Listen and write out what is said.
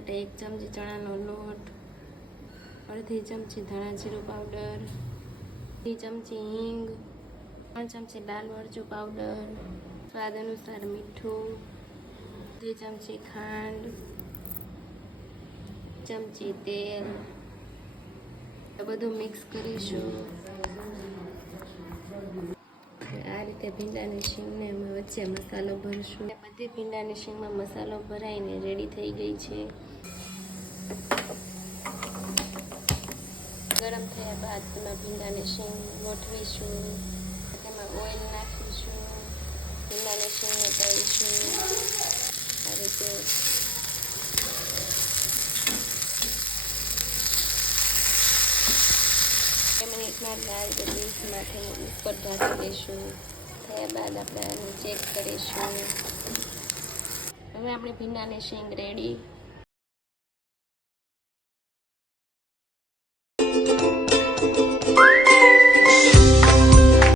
માટે 1 ચમચી ચણાનો લોટ, અડધી ચમચી ધાણા જીરું પાવડર, 2 ચમચી હિંગ, 3 ચમચી લાલ મરચું પાવડર, સ્વાદ અનુસાર મીઠું, 2 ચમચી ખાંડ, ચમચી તેલ. બધું મિક્સ કરીશું. આ રીતે ભીંડાની શીંગને અમે વચ્ચે મસાલો ભરશું. બધી ભીંડાની શીંગમાં મસાલો ભરાઈને રેડી થઈ ગઈ છે. ગરમ થયા બાદ તેમાં ભીંડાની શીંગ ગોઠવીશું. તેમાં ઓઇલ નાખીશું. ભીંડાની શીંગને તળીશું. આ રીતે 2 મિનિટમાં આ રીતે ડીશ માટે ઉપર ઢાંકી દઈશું. થયા બાદ આપણે આને ચેક કરીશું. હવે આપણી ભીંડાની શીંગ રેડી.